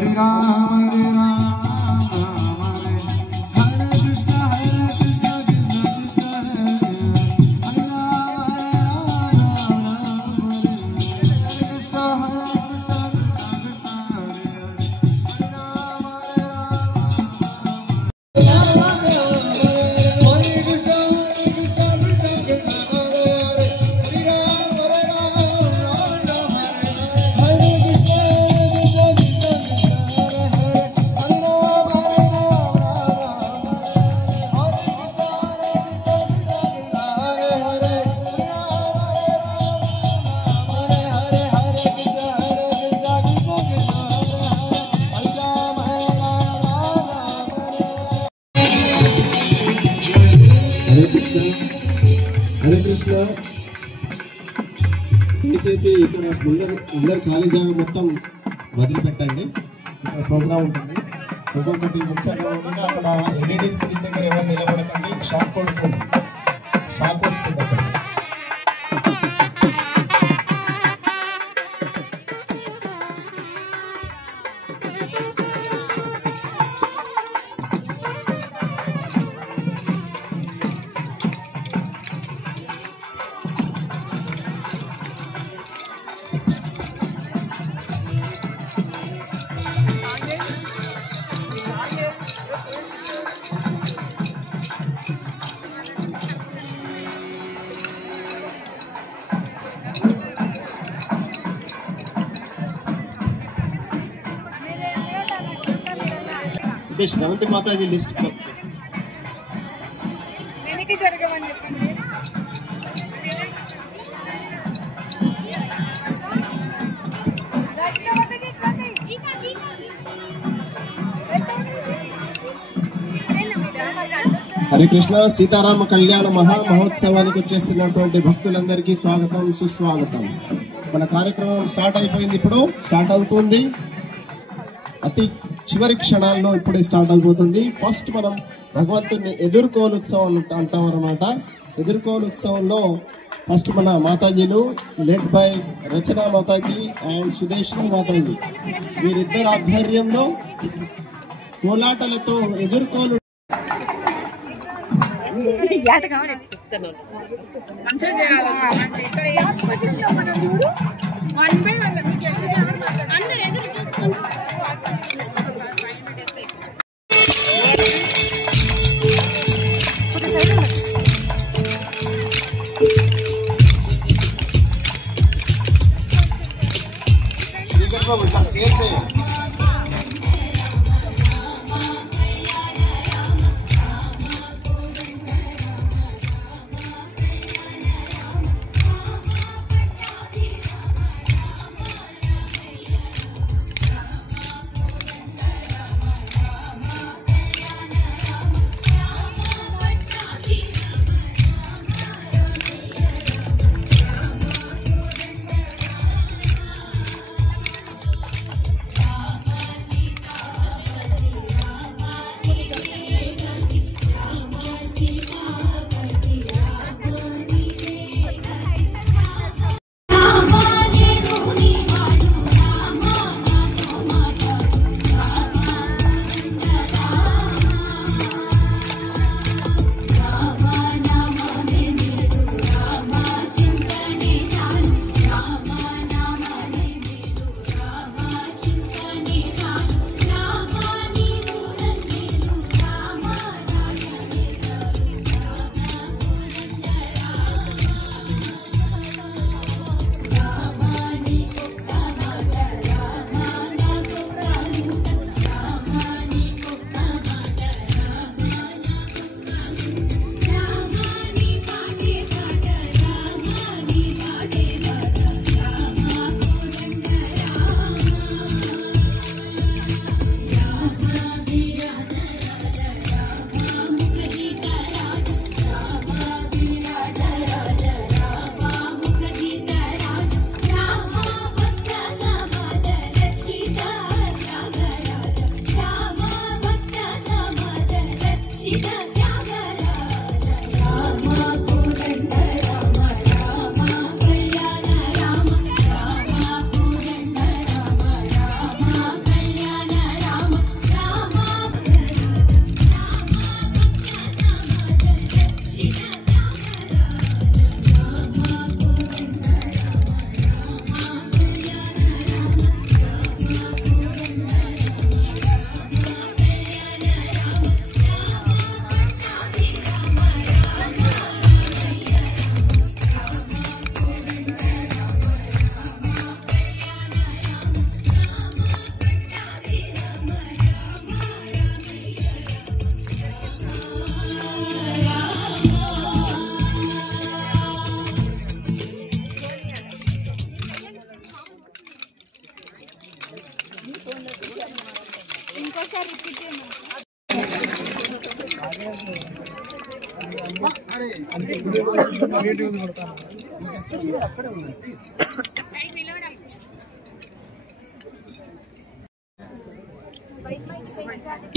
Hare Ram Hare Ram Hare Krishna దయచేసి ఇక్కడ అందరు ఖాళీ జాగా మొత్తం వదిలిపెట్టండి. ఇక్కడ ప్రోగ్రామ్ ఉంటుంది. ఒక్కొక్కటి ముఖ్యంగా ఉంటుంది. అక్కడ ఎల్ఈడి స్క్రీన్ దగ్గర ఎవరు నిలబడకండి. షాక్ కొడుతుంది, షాక్ వస్తుంది అక్కడ. శ్రవంతి మాతాజీ లిస్ట్ జరగమని చెప్పండి. హరే కృష్ణ. సీతారామ కళ్యాణ మహోత్సవానికి వచ్చేస్తున్నటువంటి భక్తులందరికీ స్వాగతం, సుస్వాగతం. మన కార్యక్రమం స్టార్ట్ అయిపోయింది. ఇప్పుడు స్టార్ట్ అవుతుంది. అతి చివరి క్షణాల్లో ఇప్పుడే స్టార్ట్ అయిపోతుంది. ఫస్ట్ మనం భగవంతుని ఎదుర్కోలు ఉత్సవం అంటాం అన్నమాట. ఎదుర్కోలు ఉత్సవంలో ఫస్ట్ మన మాతాజీలు led by Rachana Mataji and Sudeshwari Mataji వీరిద్దరు ఆధ్వర్యంలో కోలాటలతో ఎదుర్కోలు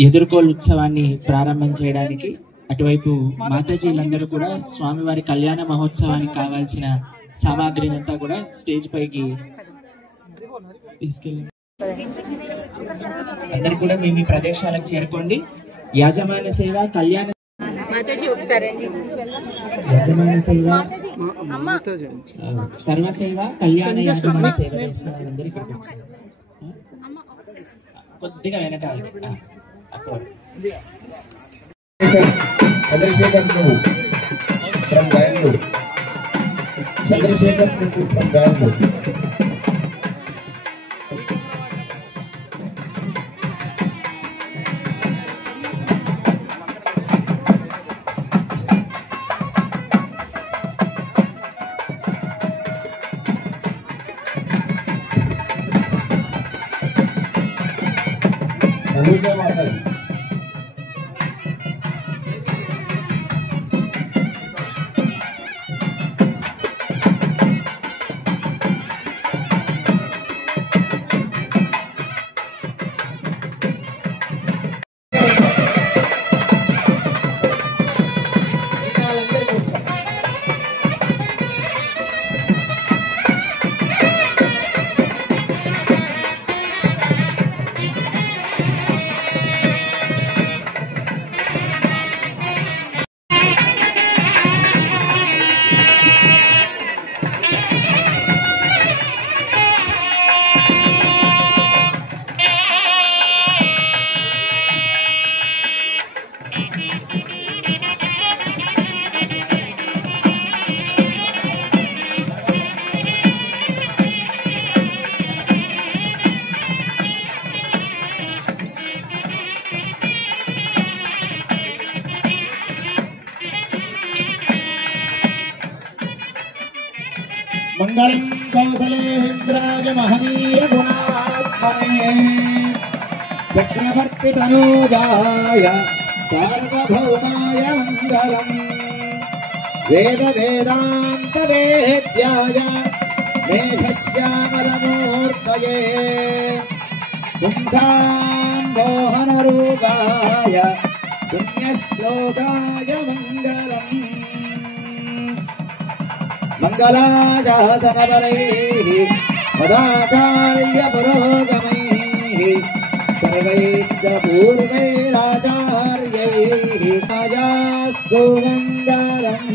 ఎదుర్కోలు ఉత్సవాన్ని ప్రారంభం చేయడానికి అటువైపు మాతాజీలందరూ కూడా స్వామివారి కళ్యాణ మహోత్సవానికి కావాల్సిన సామాగ్రిని అంతా కూడా స్టేజ్ పైకి తీసుకెళ్ళి అందరు కూడా మీ మీ ప్రదేశాలకు చేరుకోండి. యాజమాన్య సేవ కళ్యాణ యాజమాన్య సేవ సర్వసేవ కళ్యాణ యాజమాన్య సేవ చేసిన వాళ్ళందరూ ఇక్కడికి వచ్చారు. కొద్దిగా వెనకాలి. చంద్రశేఖర్ ఫ్రమ్ బెంగళూరు. చంద్రశేఖర్ ఫ్రమ్ బెంగళూరు. मंगलम कौसलेन्द्राय महनीय गुणात्मने चक्रवर्ती तनूजाय सार्वभौमाय मंगलम वेद वेदांत वेद्याय मेघश्यामलमूर्तये पुंसां मोहन रूपाय पुण्यश्लोकाय मंगलम मंगलाशासनपरैः मदाचार्य पुरोगमैः सर्वैश्च पूर्वैराचार्यैः राजास्तु मङ्गलम्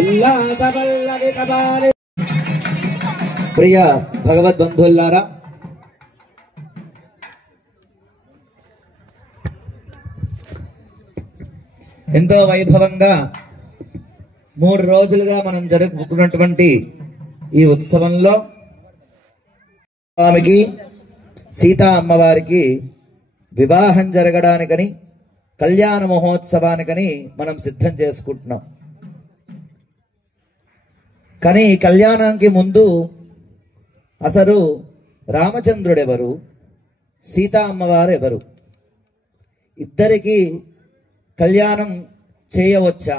उल्लासपल्लविकपालि प्रिय भगवद्बन्धुल्लारा ఎంతో వైభవంగా 3 రోజులుగా మనం జరుపుకున్నటువంటి ఈ ఉత్సవంలో స్వామికి సీతా అమ్మవారికి వివాహం జరగడానికని కళ్యాణ మహోత్సవానికని మనం సిద్ధం చేసుకుంటున్నాం. కానీ ఈ కళ్యాణానికి ముందు అసలు రామచంద్రుడు ఎవరు, సీతా అమ్మవారు ఎవరు, ఇద్దరికి కళ్యాణం చేయవచ్చా?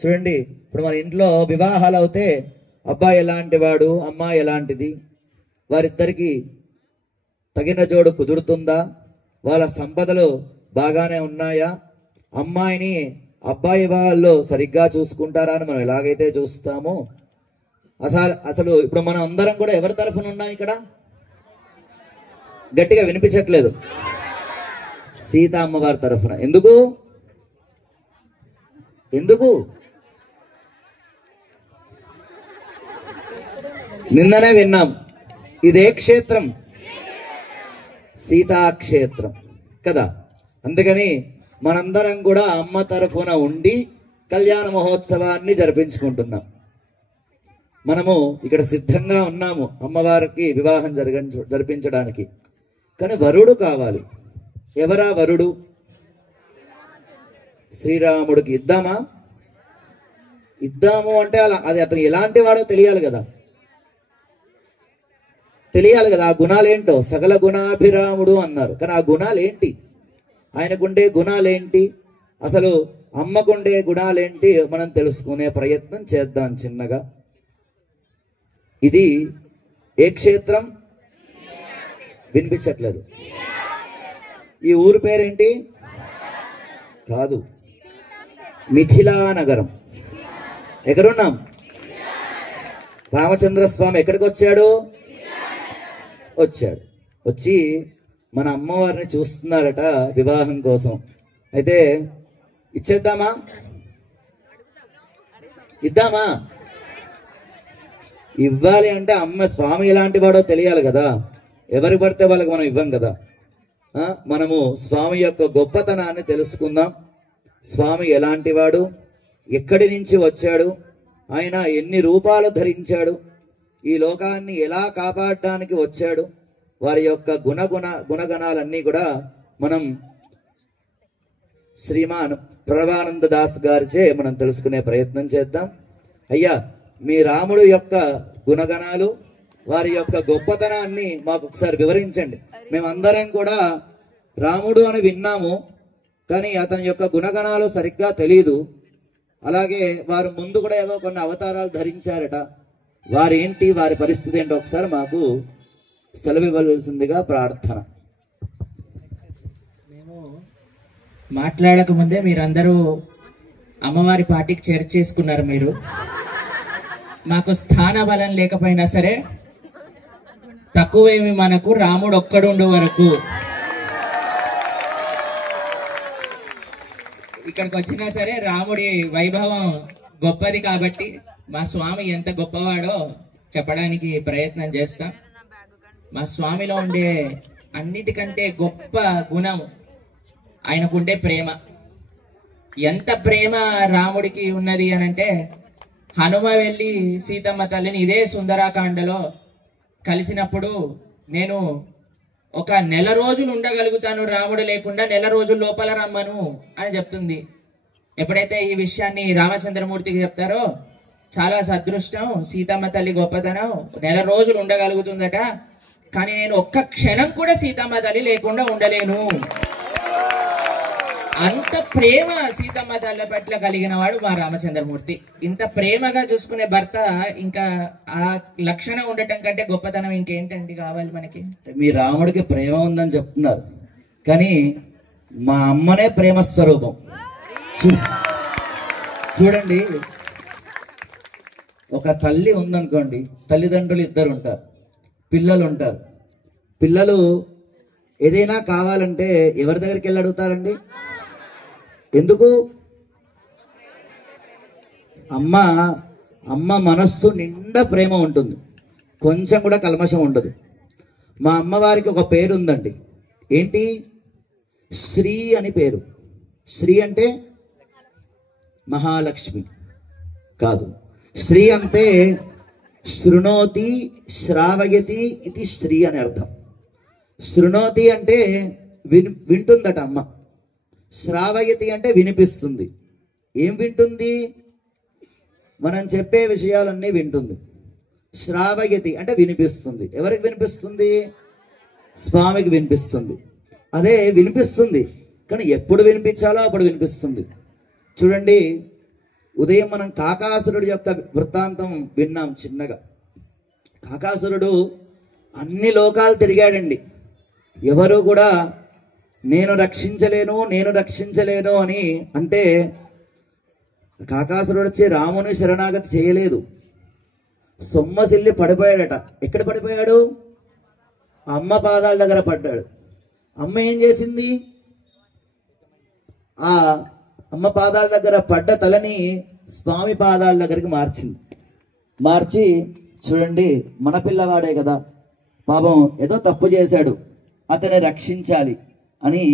చూడండి, ఇప్పుడు మన ఇంట్లో వివాహాలు అవుతే అబ్బాయి ఎలాంటి వాడు, అమ్మాయి ఎలాంటిది, వారిద్దరికి తగిన జోడు కుదురుతుందా, వాళ్ళ సంపదలు బాగానే ఉన్నాయా, అమ్మాయిని అబ్బాయి వాళ్ళు సరిగ్గా చూసుకుంటారా అని మనం ఎలాగైతే చూస్తామో అసలు ఇప్పుడు మనం అందరం కూడా ఎవరి తరఫున ఉన్నాం? ఇక్కడ గట్టిగా వినిపించట్లేదు. సీతా అమ్మవారి తరఫున. ఎందుకు ఎందుకు నిన్ననే విన్నాం, ఇదే క్షేత్రం, సీతాక్షేత్రం కదా. అందుకని మనందరం కూడా అమ్మ తరఫున ఉండి కళ్యాణ మహోత్సవాన్ని జరిపించుకుంటున్నాం. మనము ఇక్కడ సిద్ధంగా ఉన్నాము అమ్మవారికి వివాహం జరిపించడానికి. కానీ వరుడు కావాలి. ఎవరా వరుడు? శ్రీరాముడికి ఇద్దామా? ఇద్దాము అంటే అది అతను ఎలాంటి వాడో తెలియాలి కదా. ఆ గుణాలేంటో. సకల గుణాభిరాముడు అన్నారు. కానీ ఆ గుణాలేంటి, ఆయనకుండే గుణాలేంటి, అసలు అమ్మకుండే గుణాలేంటి మనం తెలుసుకునే ప్రయత్నం చేద్దాం చిన్నగా. ఇది ఏ క్షేత్రం? వినిపించట్లేదు. ఈ ఊరు పేరేంటి? కాదు, మిథిలా నగరం. ఎక్కడున్నాం? రామచంద్రస్వామి ఎక్కడికి వచ్చాడు? వచ్చి మన అమ్మవారిని చూస్తున్నారట వివాహం కోసం. అయితే ఇచ్చేద్దామా? ఇద్దామా? ఇవ్వాలి అంటే అమ్మ స్వామి ఎలాంటి వాడో తెలియాలి కదా. ఎవరికి పడితే వాళ్ళకి మనం ఇవ్వం కదా. మనము స్వామి యొక్క గొప్పతనాన్ని తెలుసుకుందాం. స్వామి ఎలాంటి వాడు, ఎక్కడి నుంచి వచ్చాడు, ఆయన ఎన్ని రూపాలు ధరించాడు, ఈ లోకాన్ని ఎలా కాపాడడానికి వచ్చాడు, వారి యొక్క గుణగణాలన్నీ కూడా మనం శ్రీమాన్ ప్రణవానంద దాస్ గారిచే మనం తెలుసుకునే ప్రయత్నం చేద్దాం. అయ్యా, మీ రాముడు యొక్క గుణగణాలు, వారి యొక్క గొప్పతనాన్ని మాకు ఒకసారి వివరించండి. మేమందరం కూడా రాముడు అని విన్నాము, కానీ అతని యొక్క గుణగణాలు సరిగ్గా తెలియదు. అలాగే వారు ముందు కూడా ఏవో కొన్ని అవతారాలు ధరించారట. వారేంటి, వారి పరిస్థితి ఏంటో ఒకసారి మాకు సెలవు ఇవ్వవలసిందిగా ప్రార్థన. మేము మాట్లాడక ముందే మీరందరూ అమ్మవారి పార్టీకి చేర్చేసుకున్నారు. మీరు మాకు స్థాన బలం లేకపోయినా సరే తక్కువేమి మనకు రాముడు ఒక్కడుండు వరకు. ఇక్కడికి వచ్చినా సరే రాముడి వైభవం గొప్పది కాబట్టి మా స్వామి ఎంత గొప్పవాడో చెప్పడానికి ప్రయత్నం చేస్తాం. మా స్వామిలో ఉండే అన్నిటికంటే గొప్ప గుణం ఆయనకుండే ప్రేమ. ఎంత ప్రేమ రాముడికి ఉన్నది అని అంటే, హనుమ వెళ్ళి సీతమ్మ తల్లిని ఇదే సుందరాకాండలో కలిసినప్పుడు, నేను ఒక నెల రోజులు ఉండగలుగుతాను రాముడు లేకుండా, నెల రోజుల లోపల రమ్మను అని చెప్తుంది. ఎప్పుడైతే ఈ విషయాన్ని రామచంద్రమూర్తికి చెప్తారో, చాలా సదృష్టం, సీతమ్మ తల్లి గొప్పతనం, నెల రోజులు ఉండగలుగుతుందట, కానీ నేను ఒక్క క్షణం కూడా సీతమ్మ తల్లి లేకుండా ఉండలేను. అంత ప్రేమ సీతమ్మ తల్లి పట్ల కలిగిన వాడు మా రామచంద్రమూర్తి. ఇంత ప్రేమగా చూసుకునే భర్త ఇంకా ఆ లక్షణం ఉండటం కంటే గొప్పతనం ఇంకేంటండి కావాలి మనకి? మీ రాముడికి ప్రేమ ఉందని చెప్తున్నారు, కానీ మా అమ్మనే ప్రేమ స్వరూపం. చూడండి, ఒక తల్లి ఉందనుకోండి, తల్లిదండ్రులు ఇద్దరు ఉంటారు, పిల్లలు ఉంటారు. పిల్లలు ఏదైనా కావాలంటే ఎవరి దగ్గరికి వెళ్ళి అడుగుతారండి? ఎందుకు? అమ్మ మనస్సు నిండా ప్రేమ ఉంటుంది, కొంచెం కూడా కల్మషం ఉండదు. మా అమ్మవారికి ఒక పేరు ఉందండి. ఏంటి? శ్రీ అని పేరు. శ్రీ అంటే మహాలక్ష్మి కాదు. శ్రీ అంటే శృణోతి శ్రావయతి ఇది శ్రీ అని అర్థం. శృణోతి అంటే వింటుందట అమ్మ. శ్రావయతి అంటే వినిపిస్తుంది. ఏం వింటుంది? మనం చెప్పే విషయాలన్నీ వింటుంది. శ్రావయతి అంటే వినిపిస్తుంది. ఎవరికి వినిపిస్తుంది? స్వామికి వినిపిస్తుంది. అదే వినిపిస్తుంది, కానీ ఎప్పుడు వినిపించాలో అప్పుడు వినిపిస్తుంది. చూడండి, ఉదయం మనం కాకాసురుడు యొక్క వృత్తాంతం విన్నాం చిన్నగా. కాకాసురుడు అన్ని లోకాలు తిరిగాడండి. ఎవరు కూడా నేను రక్షించలేను అని అంటే కాకాసురుడు వచ్చి రాముని శరణాగతి చేయలేదు. సొమ్మసిల్లి పడిపోయాడట. ఎక్కడ పడిపోయాడు? అమ్మ పాదాల దగ్గర పడ్డాడు. అమ్మ ఏం చేసింది? ఆ అమ్మ పాదాల దగ్గర పడ్డ తలని స్వామి పాదాల దగ్గరికి మార్చి చూడండి, మన పిల్లవాడే కదా, పాపం ఏదో తప్పు చేశాడు, అతన్ని రక్షించాలి అని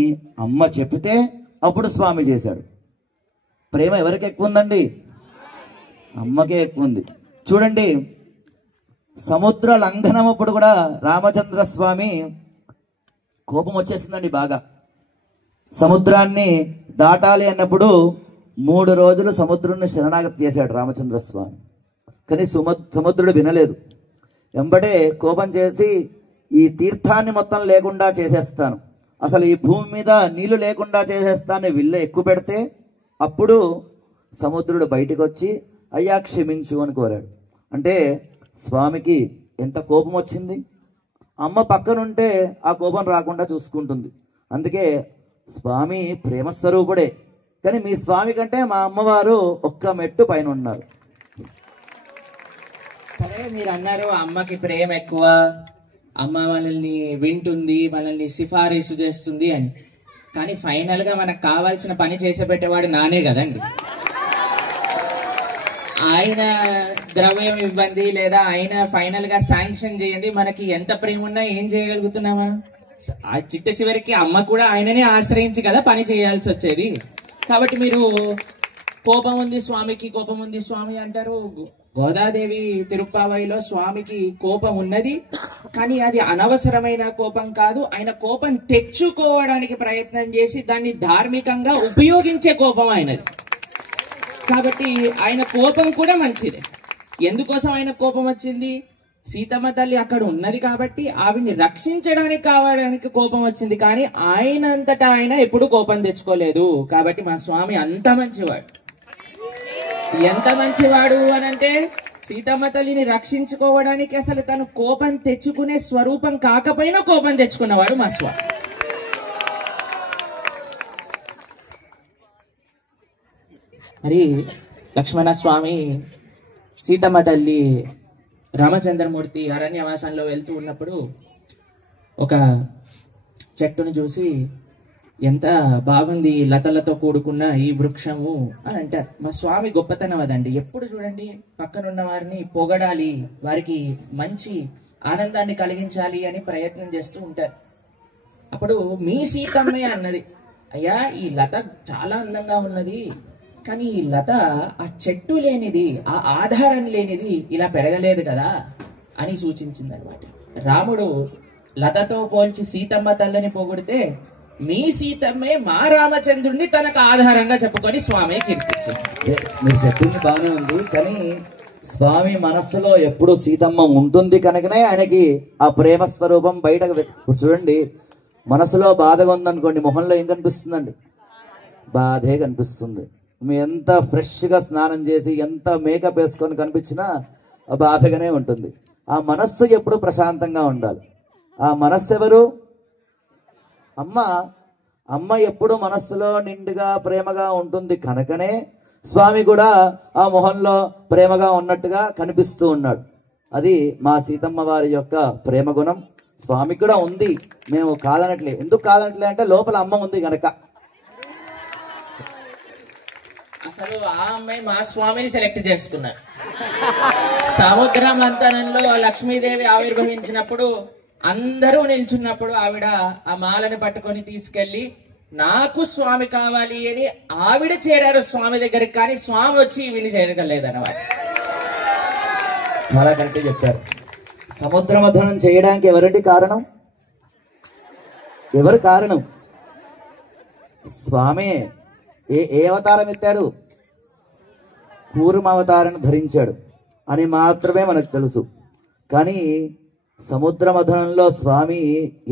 అమ్మ చెప్తే అప్పుడు స్వామి చేశాడు. ప్రేమ ఎవరికి ఎక్కువ ఉందండి? అమ్మకే ఎక్కువ ఉంది. చూడండి, సముద్ర లంఘనం అప్పుడు కూడా రామచంద్ర స్వామి కోపం వచ్చేసిందండి బాగా. సముద్రాన్ని దాటాలి అన్నప్పుడు 3 రోజులు సముద్రుడిని శరణాగతి చేశాడు రామచంద్ర స్వామి. కానీ సముద్రుడు వినలేదు. వెంబడే కోపం చేసి ఈ తీర్థాన్ని మొత్తం లేకుండా చేసేస్తాను, అసలు ఈ భూమి మీద నీళ్లు లేకుండా చేసేస్తాను విల్ల ఎక్కువ పెడితే అప్పుడు సముద్రుడు బయటికి వచ్చి అయ్యా క్షమించు అని కోరాడు. అంటే స్వామికి ఎంత కోపం వచ్చింది. అమ్మ పక్కనుంటే ఆ కోపం రాకుండా చూసుకుంటుంది. అందుకే స్వామి ప్రేమస్వరూపుడే. కానీ మీ స్వామి కంటే మా అమ్మవారు ఒక్క మెట్టు పైన ఉన్నారు. సరే, మీరు అన్నారు అమ్మకి ప్రేమ ఎక్కువ, అమ్మ మనల్ని వింటుంది, మనల్ని సిఫారసు చేస్తుంది అని. కానీ ఫైనల్ గా మనకు కావాల్సిన పని చేసే పెట్టేవాడు నానే కదండి. ఆయన ద్రవ్యం ఇవ్వండి లేదా ఆయన ఫైనల్ గా శాంక్షన్ చేయండి, మనకి ఎంత ప్రేమ ఉన్నా ఏం చేయగలుగుతున్నామా? ఆ చిట్ట చివరికి అమ్మ కూడా ఆయననే ఆశ్రయించి కదా పని చేయాల్సి వచ్చేది. కాబట్టి మీరు కోపం ఉంది స్వామికి, కోపం ఉంది స్వామి అంటారు. గోదాదేవి తిరుప్పావైలో స్వామికి కోపం ఉన్నది, కానీ అది అనవసరమైన కోపం కాదు. ఆయన కోపం తెచ్చుకోవడానికి ప్రయత్నం చేసి దాన్ని ధార్మికంగా ఉపయోగించే కోపం ఆయనది. కాబట్టి ఆయన కోపం కూడా మంచిదే. ఎందుకోసం ఆయన కోపం వచ్చింది? సీతమ్మ తల్లి అక్కడ ఉన్నది కాబట్టి ఆవిడ్ని రక్షించడానికి కావడానికి కోపం వచ్చింది. కానీ ఆయన అంతటా ఆయన ఎప్పుడు కోపం తెచ్చుకోలేదు. కాబట్టి మా స్వామి అంత మంచివాడు. ఎంత మంచివాడు అనంటే సీతమ్మ తల్లిని రక్షించుకోవడానికి అసలు తను కోపం తెచ్చుకునే స్వరూపం కాకపోయినా కోపం తెచ్చుకున్నవాడు మా స్వామి. మరి లక్ష్మణస్వామి సీతమ్మ తల్లి రామచంద్రమూర్తి అరణ్యవాసంలో వెళ్తూ ఉన్నప్పుడు ఒక చెట్టును చూసి ఎంత బాగుంది లతలతో కూడుకున్న ఈ వృక్షము అని అంటారు. మా స్వామి గొప్పతనం అదండి. ఎప్పుడు చూడండి పక్కనున్న వారిని పొగడాలి, వారికి మంచి ఆనందాన్ని కలిగించాలి అని ప్రయత్నం చేస్తూ ఉంటారు. అప్పుడు మీ సీతమ్మే అన్నది, అయ్యా ఈ లత చాలా అందంగా ఉన్నది, కానీ ఈ లత ఆ చెట్టు లేనిది, ఆ ఆధారం లేనిది ఇలా పెరగలేదు కదా అని సూచించింది అనమాట. రాముడు లతతో పోల్చి సీతమ్మ తల్లిని పొగిడితే మీ సీతమ్మే మా రామచంద్రుడిని తనకు ఆధారంగా చెప్పుకొని స్వామి కీర్తించింది. మీరు చెప్పింది బాగానే ఉంది, కానీ స్వామి మనస్సులో ఎప్పుడు సీతమ్మ ఉంటుంది కనుకనే ఆయనకి ఆ ప్రేమ స్వరూపం బయటకు ఇప్పుడు చూడండి, మనసులో బాధగా ఉందనుకోండి, మొహంలో ఏం కనిపిస్తుందండి? బాధే కనిపిస్తుంది. మీ ఎంత ఫ్రెష్గా స్నానం చేసి ఎంత మేకప్ వేసుకొని కనిపించినా బాధగానే ఉంటుంది. ఆ మనస్సు ఎప్పుడు ప్రశాంతంగా ఉండాలి. ఆ మనస్సు ఎవరు? అమ్మ. అమ్మ ఎప్పుడు మనస్సులో నిండుగా ప్రేమగా ఉంటుంది కనుకనే స్వామి కూడా ఆ మొహంలో ప్రేమగా ఉన్నట్టుగా కనిపిస్తూ ఉన్నాడు. అది మా సీతమ్మ వారి యొక్క ప్రేమ గుణం. స్వామికి కూడా ఉంది, మేము కాదనట్లే. ఎందుకు కాదనట్లే అంటే లోపల అమ్మ ఉంది కనుక. అసలు ఆ అమ్మాయి మా స్వామిని సెలెక్ట్ చేసుకున్నారు. సముద్ర మంథనంలో లక్ష్మీదేవి ఆవిర్భవించినప్పుడు అందరూ నిల్చున్నప్పుడు ఆవిడ ఆ మాలని పట్టుకొని తీసుకెళ్లి నాకు స్వామి కావాలి అని ఆవిడ చేరారు స్వామి దగ్గరికి, కానీ స్వామి వచ్చి విని చేరగలేదన్నమాట. చాలా కరెక్ట్గా చెప్పారు. సముద్ర మథనం చేయడానికి ఎవరండి కారణం? ఎవరు కారణం? స్వామి. ఏ అవతారం ఎత్తాడు? కూర్మ అవతారాన్ని ధరించాడు అని మాత్రమే మనకు తెలుసు. కానీ సముద్ర మథనంలో స్వామి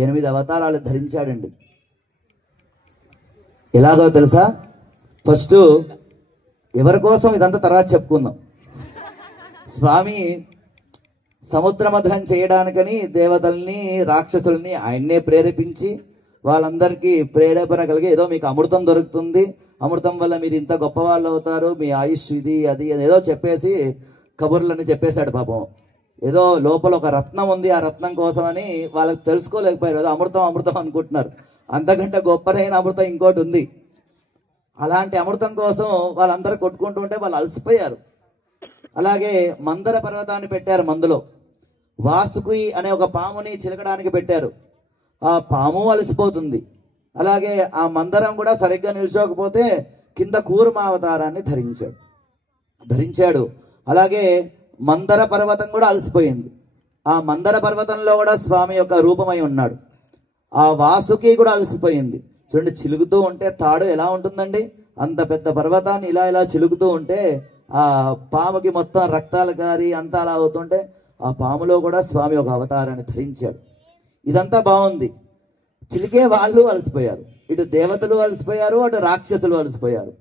8 అవతారాలు ధరించాడండి. ఎలాగో తెలుసా? ఫస్ట్ ఎవరి కోసం ఇదంతా తర్వాత చెప్పుకుందాం. స్వామి సముద్ర మథనం చేయడానికని దేవతల్ని రాక్షసుల్ని ఆయన్నే ప్రేరేపించి వాళ్ళందరికీ ప్రేరేపణ కలిగి ఏదో మీకు అమృతం దొరుకుతుంది, అమృతం వల్ల మీరు ఇంత గొప్పవాళ్ళు అవుతారు, మీ ఆయుష్ ఇది అది ఏదో చెప్పేసి కబుర్లని చెప్పేశాడు. పాపం ఏదో లోపల ఒక రత్నం ఉంది, ఆ రత్నం కోసమని వాళ్ళకి తెలుసుకోలేకపోయారు. ఏదో అమృతం అమృతం అనుకుంటున్నారు. అంతకంటే గొప్పదైన అమృతం ఇంకోటి ఉంది. అలాంటి అమృతం కోసం వాళ్ళందరూ కొట్టుకుంటూ ఉంటే వాళ్ళు అలసిపోయారు. అలాగే మందర పర్వతాన్ని పెట్టారు. మందులో వాసుకి అనే ఒక పాముని చిలకడానికి పెట్టారు. ఆ పాము అలసిపోతుంది. అలాగే ఆ మందరం కూడా సరిగ్గా నిల్చోకపోతే కింద కూర్మావతారాన్ని ధరించాడు. అలాగే మందర పర్వతం కూడా అలసిపోయింది. ఆ మందర పర్వతంలో కూడా స్వామి యొక్క రూపమై ఉన్నాడు. ఆ వాసుకి కూడా అలసిపోయింది. చూడండి, చిలుగుతూ ఉంటే తాడు ఎలా ఉంటుందండి? అంత పెద్ద పర్వతాన్ని ఇలా ఇలా చిలుగుతూ ఉంటే ఆ పాముకి మొత్తం రక్తాలు గారి అంతా అలా అవుతుంటే ఆ పాములో కూడా స్వామి ఒక అవతారాన్ని ధరించాడు. ఇదంతా బాగుంది. చిలికే వాళ్ళు అలసిపోయారు. ఇటు దేవతలు అలసిపోయారు, అటు రాక్షసులు అలసిపోయారు.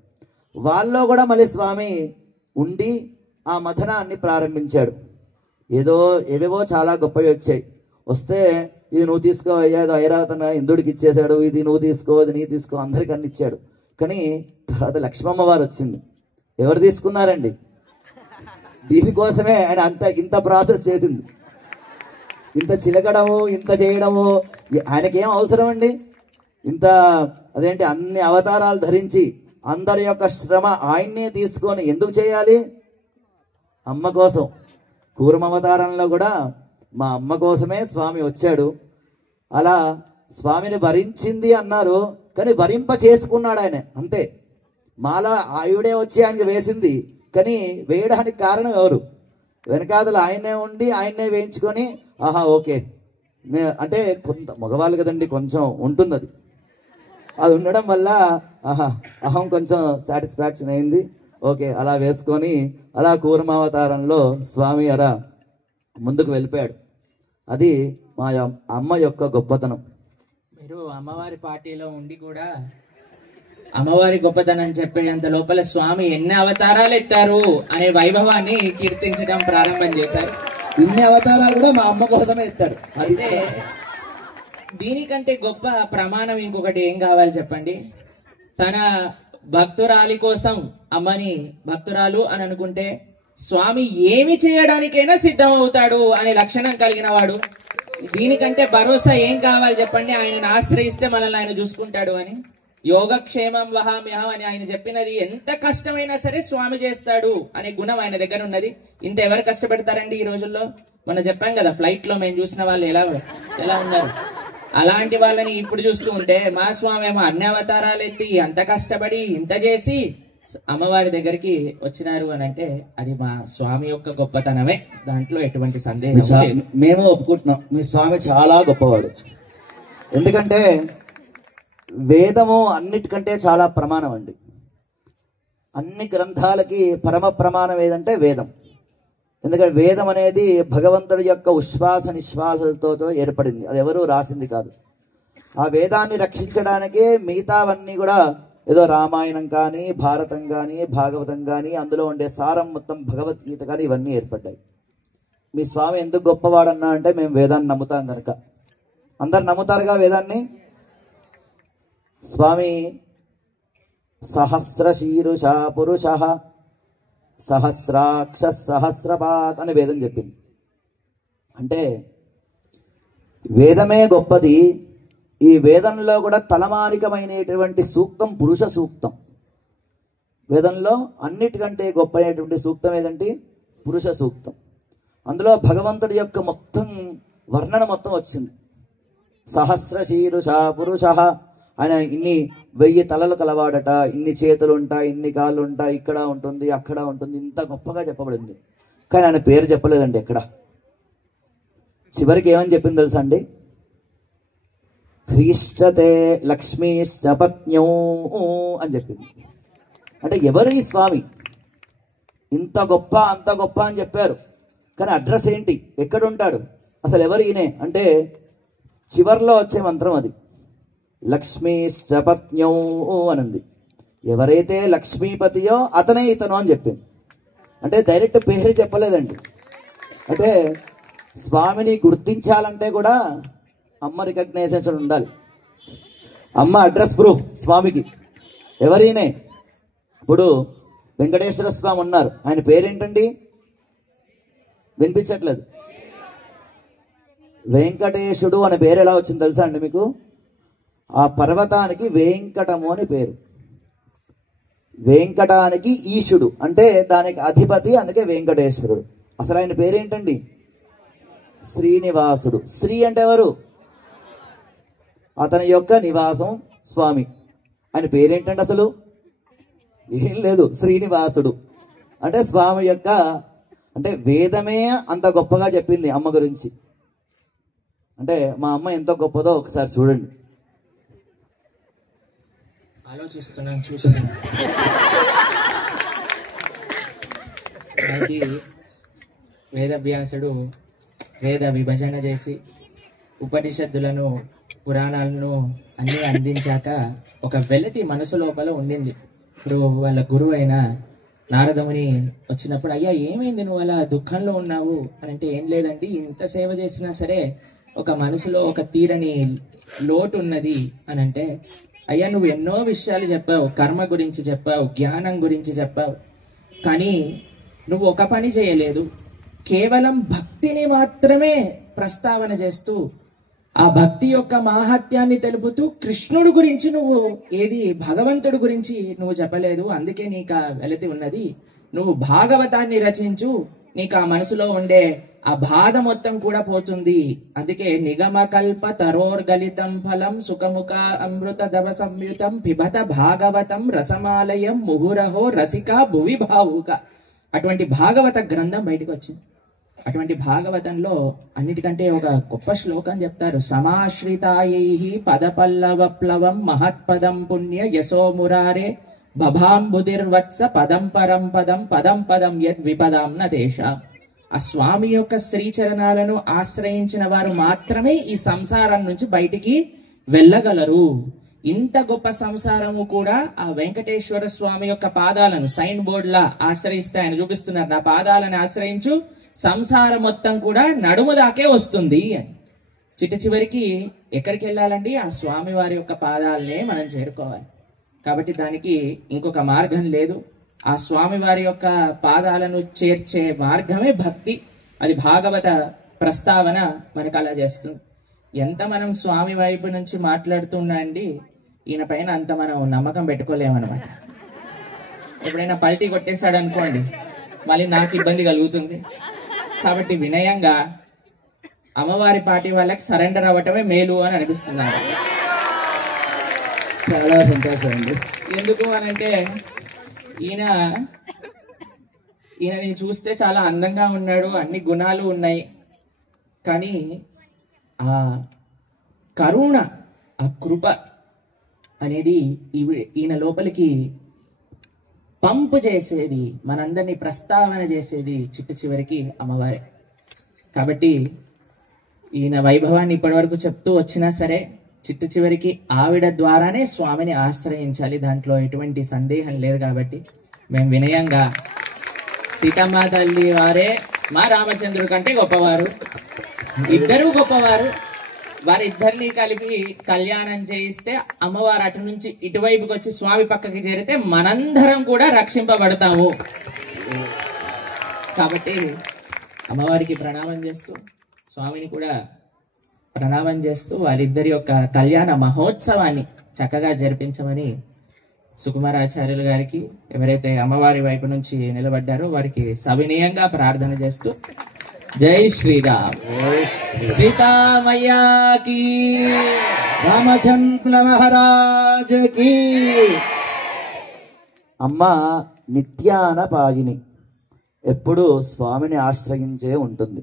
వాళ్ళలో కూడా మళ్ళీ స్వామి ఉండి ఆ మథనాన్ని ప్రారంభించాడు. ఏవేవో చాలా గొప్పవి వచ్చాయి. వస్తే ఇది నువ్వు తీసుకో అయ్యా, ఇది ఐరావతన ఇంద్రుడికి ఇచ్చేశాడు, ఇది నువ్వు తీసుకో, ఇది నీ తీసుకో, అందరికి అన్ని ఇచ్చాడు. కానీ తర్వాత లక్ష్మమ్మ వారు వచ్చింది. ఎవరు తీసుకున్నారండి? దీనికోసమే ఆయన ఇంత ప్రాసెస్ చేసింది. ఇంత చిలకడము, ఇంత చేయడము ఆయనకేం అవసరం అండి? అదేంటి అన్ని అవతారాలు ధరించి అందరి యొక్క శ్రమ ఆయన్నే తీసుకొని ఎందుకు చేయాలి? అమ్మ కోసం. కూర్మ అవతారంలో కూడా మా అమ్మ కోసమే స్వామి వచ్చాడు. అలా స్వామిని వరించింది అన్నారు, కానీ వరింప చేసుకున్నాడు ఆయన అంతే. మాల ఆయుడే వచ్చి ఆయనకి వేసింది, కానీ వేయడానికి కారణం ఎవరు? వెనకాదలు ఆయనే ఉండి ఆయన్నే వేయించుకొని ఆహా ఓకే అంటే కొంత మగవాళ్ళు కదండి, కొంచెం ఉంటుంది అది ఉండడం వల్ల అహం కొంచెం సాటిస్ఫాక్షన్ అయింది. ఓకే అలా వేసుకొని అలా కూర్మావతారంలో స్వామి అలా ముందుకు వెళ్ళిపోయాడు. అది మా అమ్మ యొక్క గొప్పతనం. మీరు అమ్మవారి పార్టీలో ఉండి కూడా అమ్మవారి గొప్పతనం చెప్పేంత లోపల స్వామి ఎన్ని అవతారాలు ఎత్తారు అనే వైభవాన్ని కీర్తించడం ప్రారంభం చేశారు. ఇన్ని అవతారాలు కూడా మా అమ్మ కోసమే ఎత్తాడు. అయితే దీనికంటే గొప్ప ప్రమాణం ఇంకొకటి ఏం కావాలి చెప్పండి? తన భక్తురాలి కోసం అమ్మని భక్తురాలు అని అనుకుంటే స్వామి ఏమి చేయడానికైనా సిద్ధం అవుతాడు అనే లక్షణం కలిగిన వాడు. దీనికంటే భరోసా ఏం కావాలి చెప్పండి? ఆయనను ఆశ్రయిస్తే మనల్ని ఆయన చూసుకుంటాడు అని. యోగక్షేమం వహామ్యహం అని ఆయన చెప్పినది ఎంత కష్టమైనా సరే స్వామి చేస్తాడు అనే గుణం ఆయన దగ్గర ఉన్నది. ఇంత ఎవరు కష్టపెడతారండి ఈ రోజుల్లో? మొన్న చెప్పాం కదా, ఫ్లైట్ లో మేము చూసిన వాళ్ళు ఎలా ఉన్నారు. అలాంటి వాళ్ళని ఇప్పుడు చూస్తూ ఉంటే మా స్వామి ఏమో అన్ని అవతారాలు ఎత్తి అంత కష్టపడి ఇంత చేసి అమ్మవారి దగ్గరికి వచ్చినారు అని అంటే అది మా స్వామి యొక్క గొప్పతనమే. దాంట్లో ఎటువంటి సందేహం లేదు. మేము ఒప్పుకుంటున్నాం, మీ స్వామి చాలా గొప్పవాడు. ఎందుకంటే వేదము అన్నిటికంటే చాలా ప్రమాణం అండి. అన్ని గ్రంథాలకి పరమ ప్రమాణం ఏదంటే వేదం. ఎందుకంటే వేదం అనేది భగవంతుడి యొక్క ఉశ్వాస నిశ్వాసలతో ఏర్పడింది, అది ఎవరు రాసింది కాదు. ఆ వేదాన్ని రక్షించడానికే మిగతావన్నీ కూడా ఏదో రామాయణం కానీ భారతం కానీ భాగవతం కానీ అందులో ఉండే సారం మొత్తం భగవద్గీత కానీ ఇవన్నీ ఏర్పడ్డాయి. మీ స్వామి ఎందుకు గొప్పవాడన్నా అంటే మేము వేదాన్ని నమ్ముతాం కనుక. అందరు నమ్ముతారుగా వేదాన్ని. స్వామి సహస్రశీరుష పురుష సహస్రాక్ష సహస్రపాత్ అని వేదం చెప్పింది. అంటే వేదమే గొప్పది. ఈ వేదంలో కూడా తలమానికమైనటువంటి సూక్తం పురుష సూక్తం. వేదంలో అన్నిటికంటే గొప్పైనటువంటి సూక్తం ఏదంటే పురుష సూక్తం. అందులో భగవంతుడి యొక్క మొత్తం వర్ణన మొత్తం వచ్చింది. సహస్రశీరుష పురుష, ఆయన ఇన్ని 1000 తలలు కలవాడట, ఇన్ని చేతులు ఉంటాయి, ఇన్ని కాళ్ళు ఉంటాయి, ఇక్కడ ఉంటుంది అక్కడ ఉంటుంది, ఇంత గొప్పగా చెప్పబడింది. కానీ ఆయన పేరు చెప్పలేదండి ఎక్కడ. చివరికి ఏమని చెప్పింది తెలుసా అండి? హ్రీష్టతే లక్ష్మీశ్చ పత్న్యౌ అని చెప్పింది. అంటే ఎవరు ఈ స్వామి? ఇంత గొప్ప అంత గొప్ప అని చెప్పారు, కానీ అడ్రస్ ఏంటి, ఎక్కడుంటాడు, అసలు ఎవరు ఈయనే అంటే చివర్లో వచ్చే మంత్రం అది. లక్ష్మీశ్చ పత్న్యౌ అనింది. ఎవరైతే లక్ష్మీపతియో అతనే ఇతను అని చెప్పింది. అంటే డైరెక్ట్ పేరు చెప్పలేదండి. అంటే స్వామిని గుర్తించాలంటే కూడా అమ్మ రికగ్నైజేషన్ ఉండాలి. అమ్మ అడ్రస్ ప్రూఫ్ స్వామికి. ఎవరైనా ఇప్పుడు వెంకటేశ్వర స్వామి ఉన్నారు, ఆయన పేరేంటండి? వినిపించట్లేదు. వెంకటేశుడు అనే పేరు ఎలా వచ్చింది తెలుసా అండి మీకు? ఆ పర్వతానికి వెంకటము అని పేరు. వెంకటానికి ఈశుడు అంటే దానికి అధిపతి, అందుకే వెంకటేశ్వరుడు. అసలు ఆయన పేరేంటండి? శ్రీనివాసుడు. శ్రీ అంటే ఎవరు? అతని యొక్క నివాసం స్వామి. ఆయన పేరేంటండి అసలు? ఏం లేదు, శ్రీనివాసుడు. అంటే స్వామి యొక్క, అంటే వేదమే అంత గొప్పగా చెప్పింది అమ్మ గురించి. అంటే మా అమ్మ ఎంత గొప్పదో ఒకసారి చూడండి. ఆలోచిస్తున్నాను, చూస్తున్నాను. వేదవ్యాసుడు వేద విభజన చేసి ఉపనిషత్తులను పురాణాలను అన్నీ అందించాక ఒక వెలితి మనసు లోపల ఉండింది. ఇప్పుడు వాళ్ళ గురువు అయిన నారదముని వచ్చినప్పుడు, అయ్యా ఏమైంది, నువ్వు అలా దుఃఖంలో ఉన్నావు అని అంటే, ఏం లేదండి, ఇంత సేవ చేసినా సరే ఒక మనసులో ఒక తీరని లోటు ఉన్నది అని అంటే, అయ్యా నువ్వు ఎన్నో విషయాలు చెప్పావు, కర్మ గురించి చెప్పావు, జ్ఞానం గురించి చెప్పావు, కానీ నువ్వు ఒక పని చేయలేదు. కేవలం భక్తిని మాత్రమే ప్రస్తావన చేస్తూ ఆ భక్తి యొక్క మాహాత్యాన్ని తెలుపుతూ కృష్ణుడు గురించి నువ్వు ఏది భగవంతుడు గురించి నువ్వు చెప్పలేదు. అందుకే నీకు ఆ వెలతి ఉన్నది. నువ్వు భాగవతాన్ని రచించు, నీకు ఆ మనసులో ఉండే ఆ బాధ మొత్తం కూడా పోతుంది. అందుకే నిగమకల్ప తరోర్గలితం ఫలం సుఖముఖ అమృత దవ సంయుతం పిబత భాగవతం రసమాలయం ముహురహో రసిక భువి భావుక. అటువంటి భాగవత గ్రంథం బయటకు వచ్చింది. అటువంటి భాగవతంలో అన్నిటికంటే ఒక గొప్ప శ్లోకం చెప్తారు. సమాశ్రితాయైః పదపల్లవప్లవం మహత్పదం పుణ్య యశో మురారే బభాంబుదిర్వత్స పదం పరం పదం పదం పదం యద్ విపదాం న తేషాం. ఆ స్వామి యొక్క శ్రీచరణాలను ఆశ్రయించిన వారు మాత్రమే ఈ సంసారం నుంచి బయటికి వెళ్ళగలరు. ఇంత గొప్ప సంసారము కూడా ఆ వెంకటేశ్వర స్వామి యొక్క పాదాలను సైన్ బోర్డ్ లా ఆశ్రయిస్తే ఆయన చూపిస్తున్నారు, నా పాదాలను ఆశ్రయించు, సంసారం మొత్తం కూడా నడుము దాకే వస్తుంది అని. చివరికి ఎక్కడికి వెళ్ళాలండి? ఆ స్వామి వారి యొక్క పాదాలనే మనం చేరుకోవాలి. కాబట్టి దానికి ఇంకొక మార్గం లేదు. ఆ స్వామి వారి యొక్క పాదాలను చేర్చే మార్గమే భక్తి. అది భాగవత ప్రస్తావన మనకు అలా చేస్తుంది. ఎంత మనం స్వామి వైపు నుంచి మాట్లాడుతున్నా అండి, ఈయన పైన అంత మనం నమ్మకం పెట్టుకోలేమన్నమాట. ఎప్పుడైనా పల్టీ కొట్టేశాడు అనుకోండి, మళ్ళీ నాకు ఇబ్బంది కలుగుతుంది. కాబట్టి వినయంగా అమ్మవారి పార్టీ వాళ్ళకి సరెండర్ అవ్వటమే మేలు అని అనిపిస్తున్నారు. చాలా సంతోషం అండి. ఎందుకు అనంటే ఈయనని చూస్తే చాలా అందంగా ఉన్నాడు, అన్ని గుణాలు ఉన్నాయి, కానీ ఆ కరుణ, ఆ కృప అనేది ఈయన లోపలికి పంపు చేసేది, మనందరినీ ప్రస్తావన చేసేది చివరికి అమ్మవారే. కాబట్టి ఈయన వైభవాన్ని ఇప్పటి వరకు చెప్తూ వచ్చినా సరే చివరికి ఆవిడ ద్వారానే స్వామిని ఆశ్రయించాలి, దాంట్లో ఎటువంటి సందేహం లేదు. కాబట్టి మేము వినయంగా సీతమ్మ తల్లి వారే మా రామచంద్రుడి కంటే గొప్పవారు, ఇద్దరూ గొప్పవారు, వారిద్దరిని కలిపి కళ్యాణం చేయిస్తే అమ్మవారు అటు నుంచి ఇటువైపుకి వచ్చి స్వామి పక్కకి చేరితే మనందరం కూడా రక్షింపబడతాము. కాబట్టి అమ్మవారికి ప్రణామం చేస్తూ, స్వామిని కూడా ప్రణామం చేస్తూ వారిద్దరి యొక్క కళ్యాణ మహోత్సవాన్ని చక్కగా జరిపించమని సుకుమారాచార్యులు గారికి, ఎవరైతే అమ్మవారి వైపు నుంచి నిలబడ్డారో వారికి సవినయంగా ప్రార్థన చేస్తూ, జై శ్రీరామ్, సీతామయ్యాకి, రామచంద్ర మహారాజ్ కి. అమ్మ నిత్యానపాయిని, ఎప్పుడు స్వామిని ఆశ్రయించే ఉంటుంది.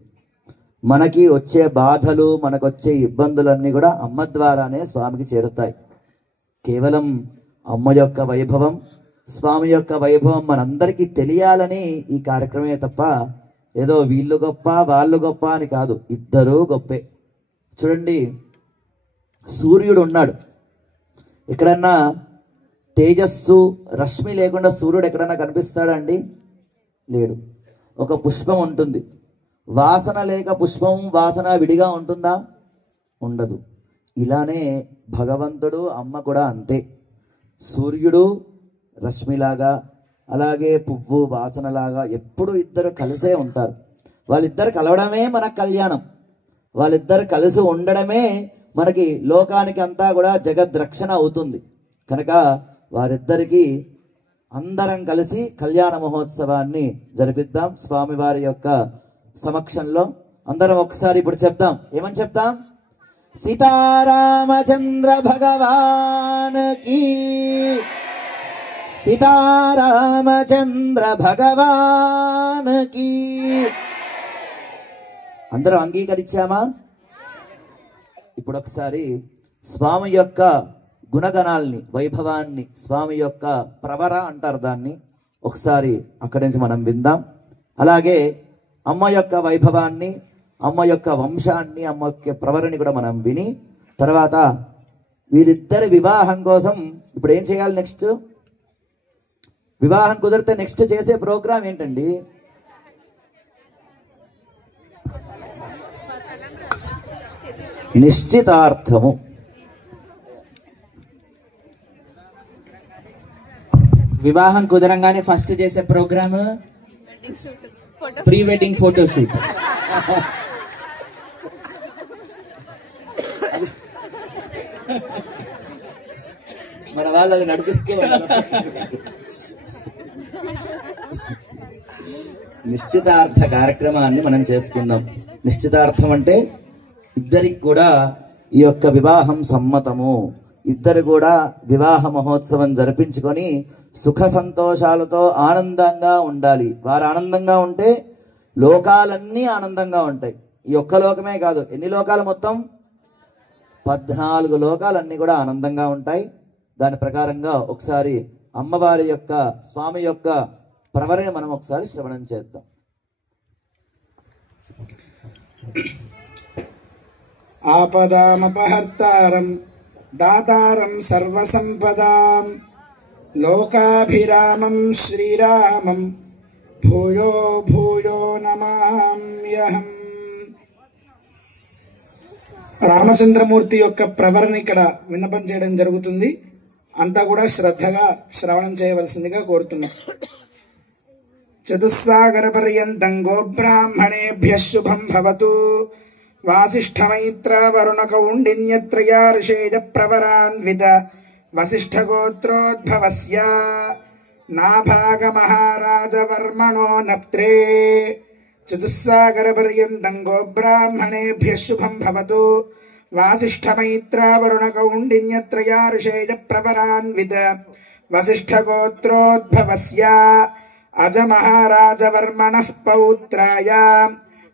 మనకి వచ్చే బాధలు, మనకు వచ్చే ఇబ్బందులన్నీ కూడా అమ్మ ద్వారానే స్వామికి చేరుతాయి. కేవలం అమ్మ యొక్క వైభవం, స్వామి యొక్క వైభవం మనందరికీ తెలియాలని ఈ కార్యక్రమే తప్ప ఏదో వీళ్ళు గొప్ప వాళ్ళు గొప్ప అని కాదు, ఇద్దరూ గొప్పే. చూడండి, సూర్యుడు ఉన్నాడు, ఎక్కడన్నా తేజస్సు రశ్మి లేకుండా సూర్యుడు ఎక్కడన్నా కనిపిస్తాడండి? లేడు. ఒక పుష్పం ఉంటుంది, వాసన లేక పుష్పం వాసన విడిగా ఉంటుందా? ఉండదు. ఇలానే భగవంతుడు, అమ్మ కూడా అంతే. సూర్యుడు రశ్మిలాగా, అలాగే పువ్వు వాసనలాగా ఎప్పుడు ఇద్దరు కలిసే ఉంటారు. వాళ్ళిద్దరు కలవడమే మనకు కళ్యాణం, వాళ్ళిద్దరు కలిసి ఉండడమే మనకి లోకానికి అంతా కూడా జగద్రక్షణ అవుతుంది. కనుక వారిద్దరికీ అందరం కలిసి కళ్యాణ మహోత్సవాన్ని జరిపిద్దాం స్వామివారి యొక్క సమక్షంలో. అందరం ఒకసారి ఇప్పుడు చెప్తాం. ఏమని చెప్తాం? సీతారామచంద్ర భగవాన్ కీ, సీతారామచంద్ర భగవాన్ కీ. అందరం అంగీకరించామా? ఇప్పుడు ఒకసారి స్వామి యొక్క గుణగణాల్ని, వైభవాన్ని, స్వామి యొక్క ప్రవర అంటారు దాన్ని, ఒకసారి అక్కడి నుంచి మనం విందాం. అలాగే అమ్మ యొక్క వైభవాన్ని, అమ్మ యొక్క వంశాన్ని, అమ్మ యొక్క ప్రవరని కూడా మనం విని తర్వాత వీరిద్దరి వివాహం కోసం ఇప్పుడు ఏం చేయాలి? నెక్స్ట్ వివాహం కుదిరితే నెక్స్ట్ చేసే ప్రోగ్రాం ఏంటండి? నిశ్చితార్థము. వివాహం కుదరంగానే ఫస్ట్ చేసే ప్రోగ్రామ్ ప్రీ వెడ్డింగ్ ఫోటోషూట్. మన వాళ్ళు అది నడిపిస్తూ నిశ్చితార్థ కార్యక్రమాన్ని మనం చేసుకుందాం. నిశ్చితార్థం అంటే ఇద్దరికి కూడా ఈ యొక్క వివాహం సమ్మతము, ఇద్దరు కూడా వివాహ మహోత్సవం జరిపించుకొని సుఖ సంతోషాలతో ఆనందంగా ఉండాలి. వారు ఆనందంగా ఉంటే లోకాలన్నీ ఆనందంగా ఉంటాయి. ఈ ఒక్క లోకమే కాదు, ఎన్ని లోకాలు? మొత్తం 14 లోకాలన్నీ కూడా ఆనందంగా ఉంటాయి. దాని ప్రకారంగా ఒకసారి అమ్మవారి యొక్క స్వామి యొక్క ప్రవరణ మనం ఒకసారి శ్రవణం చేద్దాం. ఆపదామపహర్తారం దాతారం సర్వసంపదాం లోకాభిరామం శ్రీరామం భూయో భూయో నమామ్యహం. రామచంద్రమూర్తి యొక్క ప్రవరణ ఇక్కడ విన్నపం చేయడం జరుగుతుంది. అంతా కూడా శ్రద్ధగా శ్రవణం చేయవలసిందిగా కోరుతున్నాం. చతుస్సాగర పర్యంతం గోబ్రాహ్మణేభ్యః శుభం భవతు. వాసిష్ఠమైత్ర వరుణ కౌండిన్యత్రయా ఋషేయ ప్రవరాన్విత వసిష్ఠగోత్రోద్భవస్య నాభాగ మహారాజవర్మణో నప్త్రే. చతుస్సాగర పర్యంతం గోబ్రాహ్మణేభ్యః శుభం భవతు. వాసిష్ఠమైత్ర వరుణ కౌండిన్యత్రయా ఋషేయ ప్రవరాన్విత వసిష్ఠగోత్రోద్భవస్య అజమహారాజవర్మణః పౌత్రాయ.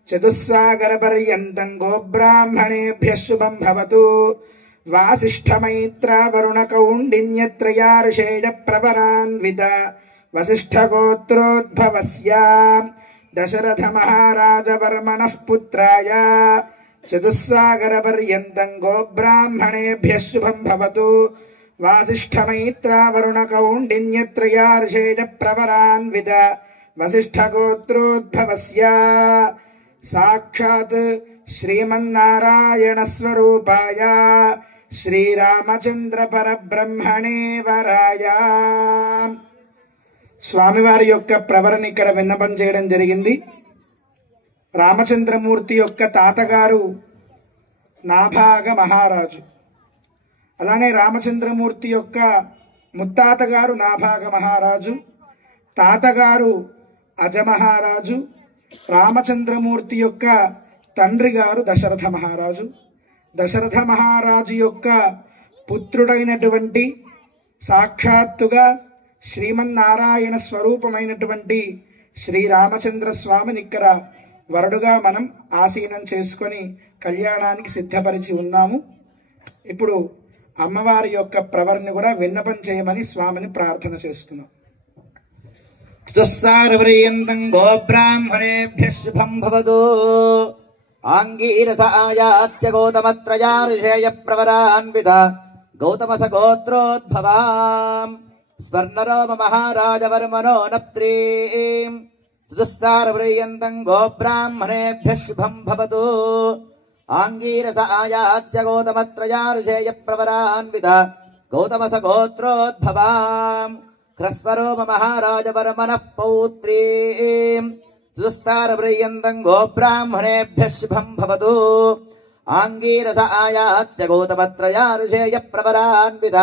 చతుస్సాగర పర్యంతం గోబ్రాహ్మణేభ్యః శుభం భవతు. వాసిష్ఠమైత్ర వరుణ కౌండిన్యత్రయా ఋషేయ ప్రవరాన్విత వసిష్ఠగోత్రోద్భవస్య దశరథ మహారాజవర్మణః పుత్రాయ. చతుస్సాగర పర్యంతం గోబ్రాహ్మణేభ్యః శుభం భవతు. వాసిష్ఠమైత్ర వరుణ కౌండిన్యత్రయా ఋషేయ ప్రవరాన్విత వసిష్ఠగోత్రోద్భవస్య సాక్షాత్ శ్రీమన్నారాయణ స్వరూపాయ శ్రీరామచంద్ర పరబ్రహ్మణే వరాయ. స్వామివారి యొక్క ప్రవరణ ఇక్కడ విన్నపం చేయడం జరిగింది. రామచంద్రమూర్తి యొక్క తాతగారు నాభాగ మహారాజు, అలానే రామచంద్రమూర్తి యొక్క ముత్తాతగారు నాభాగ మహారాజు, తాతగారు అజమహారాజు, రామచంద్రమూర్తి యొక్క తండ్రి గారు దశరథ మహారాజు. దశరథ మహారాజు యొక్క పుత్రుడైనటువంటి సాక్షాత్తుగా శ్రీమన్నారాయణ స్వరూపమైనటువంటి శ్రీరామచంద్ర స్వామిని ఇక్కడ వరుడుగా మనం ఆసీనం చేసుకొని కళ్యాణానికి సిద్ధపరిచి ఉన్నాము. ఇప్పుడు అమ్మవారి యొక్క ప్రవరణ కూడా విన్నపం చేయమని స్వామిని ప్రార్థన చేస్తున్నాం. చతుస్సాగరపర్యంతం గోబ్రాహ్మణేభ్యః శుభం భవతు. ఆంగీరస ఆయాస్య గౌతమత్రయా ఋషేయ ప్రవరాన్విత గౌతమస గోత్రోద్భవాం స్వర్ణరోమ మహారాజవర్మణో నప్త్రీం. చతుస్సాగరపర్యంతం గోబ్రాహ్మణేభ్యః శుభం భవతు. ఆంగీరస ఆయాస్య గౌతమత్రయా ఋషేయ ప్రవరాన్విత గౌతమస గోత్రోద్భవాం హ్రస్వరోమ మహారాజవర్మణః పౌత్రీం. చతుస్సాగరపర్యంతం గోబ్రాహ్మణేభ్యః శుభం భవతు. ఆంగీరస ఆయాస్య గౌతమత్రయా ఋషేయ ప్రవరాన్విత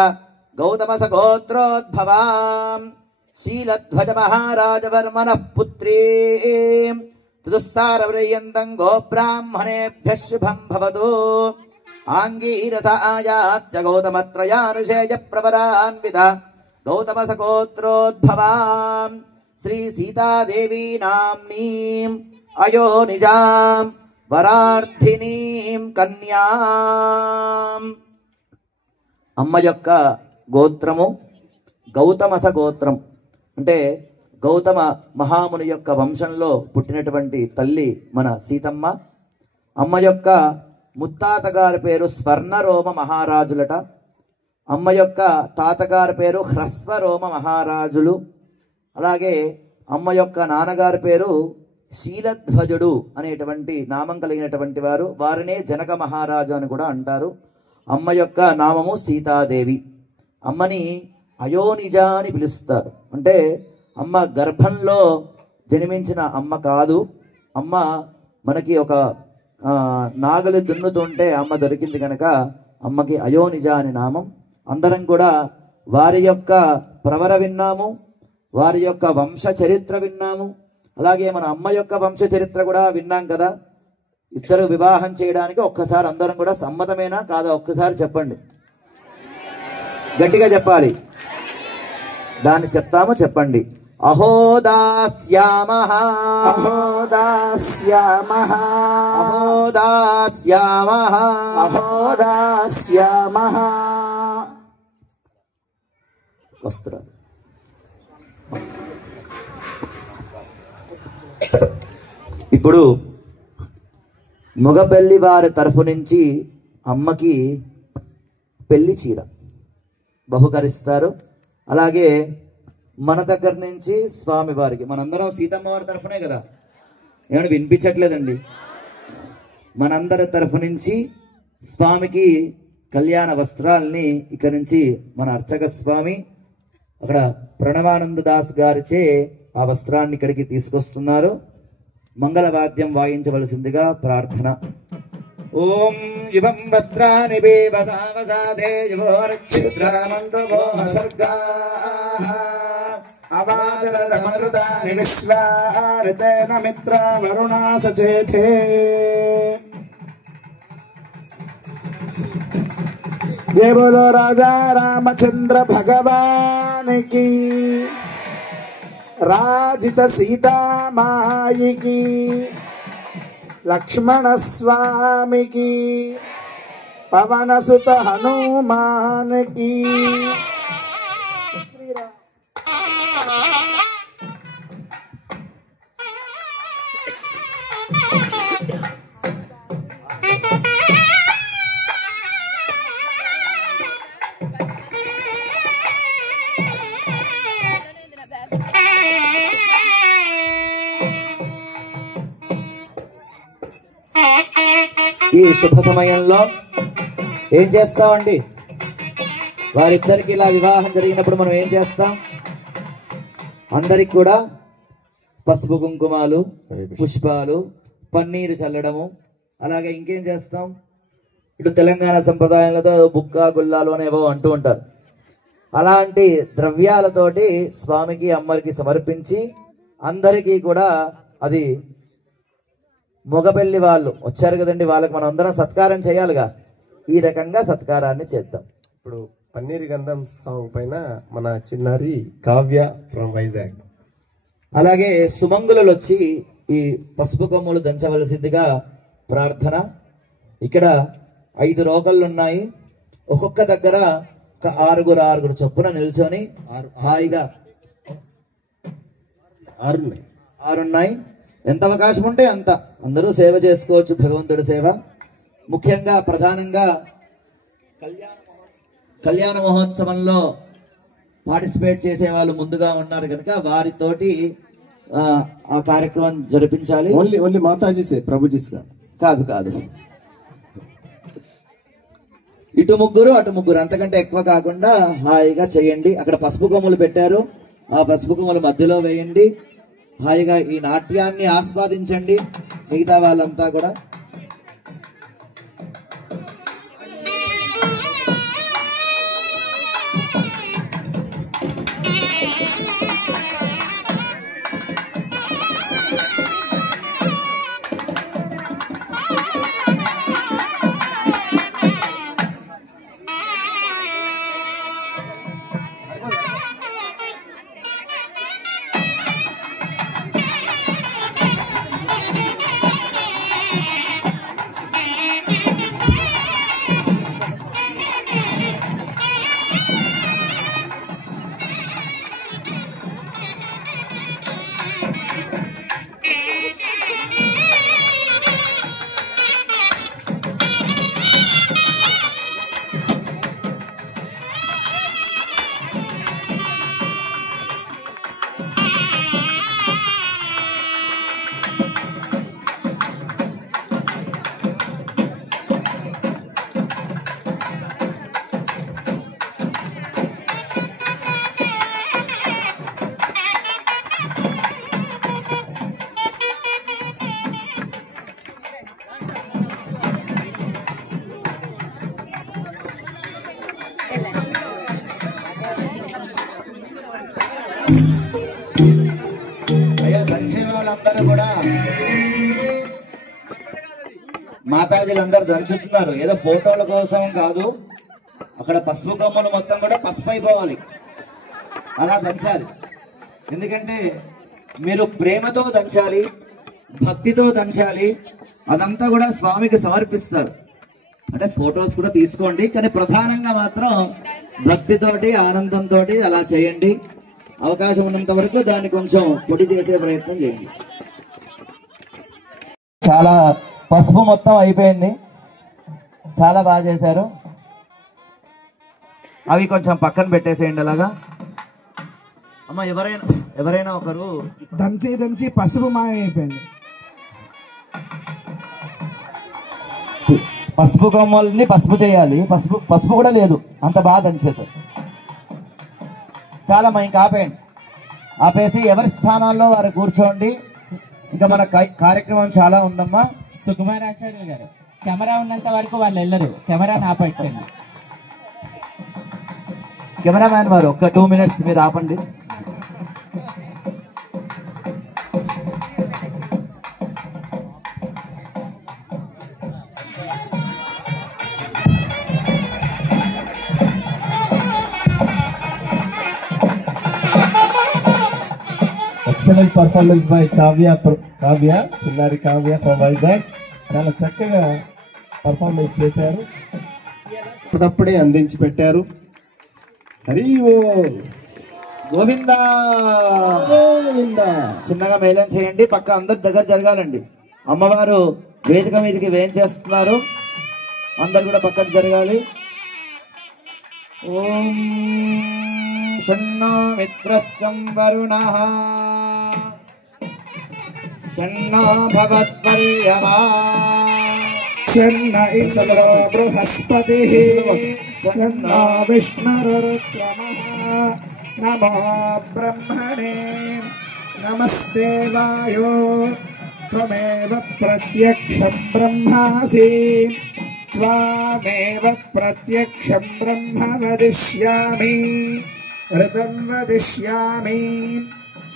గౌతమస గోత్రోద్భవాం శీలధ్వజ మహారాజవర్మణః పుత్రీం. చతుస్సాగరపర్యంతం గోబ్రాహ్మణేభ్యః శుభం భవతు. ఆంగీరస ఆయాస్య గౌతమత్రయా ఋషేయ ప్రవరాన్విత గౌతమస గోత్రోద్భవాం శ్రీ సీతాదేవీ నామ్నీం అయోనిజాం వరార్థినీం కన్యాం. అమ్మ యొక్క గోత్రము గౌతమస గోత్రం. అంటే గౌతమ మహాముని యొక్క వంశంలో పుట్టినటువంటి తల్లి మన సీతమ్మ. అమ్మ యొక్క ముత్తాతగారి పేరు స్వర్ణరోమ మహారాజులట. అమ్మ యొక్క తాతగారి పేరు హ్రస్వరోమ మహారాజులు. అలాగే అమ్మ యొక్క నాన్నగారి పేరు శీలధ్వజుడు అనేటువంటి నామం కలిగినటువంటి వారు. వారినే జనక మహారాజు అని కూడా అంటారు. అమ్మ యొక్క నామము సీతాదేవి. అమ్మని అయోనిజ అని పిలుస్తారు. అంటే అమ్మ గర్భంలో జన్మించిన అమ్మ కాదు. అమ్మ మనకి ఒక నాగలి దున్నుతుంటే అమ్మ దొరికింది కనుక అమ్మకి అయోనిజ అని నామం. అందరం కూడా వారి యొక్క ప్రవర విన్నాము, వారి యొక్క వంశ చరిత్ర విన్నాము. అలాగే మన అమ్మ యొక్క వంశ చరిత్ర కూడా విన్నాం కదా. ఇద్దరు వివాహం చేయడానికి ఒక్కసారి అందరం కూడా సమ్మతమేనా కాదా ఒక్కసారి చెప్పండి, గట్టిగా చెప్పాలి. దాన్ని చెప్తాము, చెప్పండి. అహోదాస్యామః అహోదాస్యామః అహోదాస్యామః అహోదాస్యామః. వస్త్రాలు ఇప్పుడు మగపెళ్లి వారి తరఫు నుంచి అమ్మకి పెళ్లి చీర బహుకరిస్తారు. అలాగే మన దగ్గర నుంచి స్వామి వారికి, మనందరం సీతమ్మ వారి తరఫునే కదా, ఏమైనా వినిపించట్లేదండి. మనందరి తరఫు నుంచి స్వామికి కళ్యాణ వస్త్రాలని ఇక్కడి నుంచి మన అర్చక స్వామి అక్కడ ప్రణవానంద దాస్ గారిచే ఆ వస్త్రాన్ని ఇక్కడికి తీసుకొస్తున్నారు. మంగళవాద్యం వాయించవలసిందిగా ప్రార్థన. ఓం యువం వస్త్రాని బేవసావసాధే యువోర్చిత్రమంతుభో సర్గాః అవాదరమరుదాని విశ్వారితేన మిత్ర వరుణా సచేతే. జయ బోలో రాజా రామచంద్ర భగవానికి, రాజిత సీతామాయికి, లక్ష్మణ స్వామికి, పవన సుత హనుమానికి. ఈ శుభ సమయంలో ఏం చేస్తామండి? వారిద్దరికి ఇలా వివాహం జరిగినప్పుడు మనం ఏం చేస్తాం? అందరికి కూడా పసుపు కుంకుమాలు, పుష్పాలు, పన్నీరు చల్లడము, అలాగే ఇంకేం చేస్తాం? ఇటు తెలంగాణ సంప్రదాయాలతో బుక్క గుల్లాలు అనేవో అంటూ ఉంటారు. అలాంటి ద్రవ్యాలతోటి స్వామికి అమ్మరికి సమర్పించి అందరికీ కూడా, అది మగపెళ్లి వాళ్ళు వచ్చారు కదండి, వాళ్ళకి మనం అందరం సత్కారం చేయాలిగా. ఈ రకంగా సత్కారాన్ని చేద్దాం. ఇప్పుడు పన్నీర్ గంధం సాంగ్ పైన మన చిన్నారి కావ్య ఫ్రమ్ వైజాగ్. అలాగే సుమంగులు వచ్చి ఈ పసుపు కొమ్ములు దంచవలసిందిగా ప్రార్థన. ఇక్కడ 5 రోకళ్ళు ఉన్నాయి. ఒక్కొక్క దగ్గర ఒక 6 చొప్పున నిల్చొని హాయిగా 6 ఉన్నాయి. ఎంత అవకాశం ఉంటే అంత అందరూ సేవ చేసుకోవచ్చు, భగవంతుడి సేవ. ముఖ్యంగా ప్రధానంగా కళ్యాణ మహోత్సవంలో పార్టిసిపేట్ చేసే వాళ్ళు ముందుగా ఉన్నారు కనుక వారితోటి ఆ కార్యక్రమం జరిపించాలి. ఓన్లీ మాతాజీసే, ప్రభుజీస్ కాదు కాదు, ఇటు ముగ్గురు అటు ముగ్గురు, అంతకంటే ఎక్కువ కాకుండా హాయిగా చేయండి. అక్కడ పసుపు కొమ్ములు పెట్టారు, ఆ పసుపు కొమ్ములు మధ్యలో వేయండి. హాయిగా ఈ నాట్యాన్ని ఆస్వాదించండి. మిగతా వాళ్ళంతా కూడా అందరూ కూడా మాతాజీలు అందరూ దంచుతున్నారు. ఏదో ఫోటోల కోసం కాదు, అక్కడ పసుపు కొమ్మలు మొత్తం కూడా పసుపు అయిపోవాలి, అలా దంచాలి. ఎందుకంటే మీరు ప్రేమతో దంచాలి, భక్తితో దంచాలి. అదంతా కూడా స్వామికి సమర్పిస్తారు. అంటే ఫొటోస్ కూడా తీసుకోండి, కానీ ప్రధానంగా మాత్రం భక్తితోటి ఆనందంతో అలా చేయండి. అవకాశం ఉన్నంత వరకు దాన్ని కొంచెం పొడి చేసే ప్రయత్నం చేయండి. చాలా పసుపు మొత్తం అయిపోయింది, చాలా బాగా చేశారు. అవి కొంచెం పక్కన పెట్టేసేయండి అలాగా. అమ్మ ఎవరైనా ఒకరు దంచి దంచి పసుపు మాయమైపోయింది. పసుపు కొమ్మల్ని పసుపు చేయాలి, పసుపు కూడా లేదు, అంత బాగా దంచేశారు. చాలా ఇంకా ఆపేసి ఎవరి స్థానాల్లో వారు కూర్చోండి. ఇంకా మన కార్యక్రమం చాలా ఉందమ్మా. సుకుమారాచార్య గారు, కెమెరా ఉన్నంత వరకు వాళ్ళు వెళ్ళరు, కెమెరాని ఆపేయండి. కెమెరామ్యాన్ వారు ఒక్క 2 minutes మీరు ఆపండి. ఎక్సలెంట్ పర్ఫార్మెన్స్ బై కావ్య చిన్నారి కావ్య ఫ్రమ్ వైజాగ్. చాలా చక్కగా పర్ఫార్మెన్స్ చేశారు, అప్పుడప్పుడే అందించి పెట్టారు. హరి ఓ గోవిందా గోవిందా. చిన్నగా మేళం చేయండి, పక్క అందరి దగ్గర జరగాలండి. అమ్మవారు వేదిక మీదకి వేయించేస్తున్నారు, అందరు కూడా పక్కకు జరగాలి. ఓం షన్నో మిత్రస్యం వరుణః షన్నో భవత్పర్యమా షన్న ఇంద్రో బృహస్పతిః షన్నో విష్ణురుక్రమః. నమో బ్రహ్మణే నమస్తేవాయో త్వమేవ ప్రత్యక్షం బ్రహ్మాసి త్వామేవ ప్రత్యక్షం బ్రహ్మ వదిష్యామి ఋతం వదిష్యామి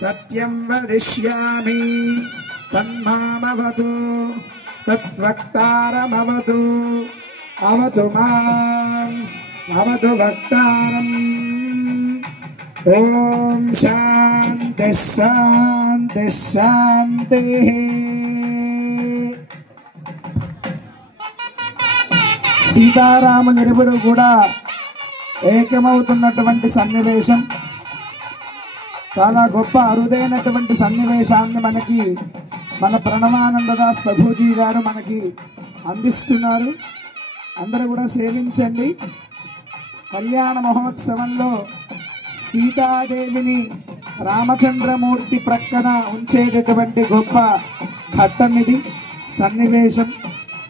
సత్యం వదిష్యామి తన్మామవతు తద్వక్తారమవతు అవతు మాం అవతు వక్తారం. ఓం శాంతి శాంతి శాంతి. సీతారాములిరువురు కూడా ఏకమవుతున్నటువంటి సన్నివేశం, చాలా గొప్ప అరుదైనటువంటి సన్నివేశాన్ని మనకి మన ప్రణవానందదాస్ ప్రభుజీ గారు మనకి అందిస్తున్నారు. అందరూ కూడా సేవించండి. కళ్యాణ మహోత్సవంలో సీతాదేవిని రామచంద్రమూర్తి ప్రక్కన ఉంచేటటువంటి గొప్ప ఘట్టం ఇది, సన్నివేశం.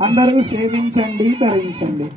అందరూ సేవించండి, ధరించండి.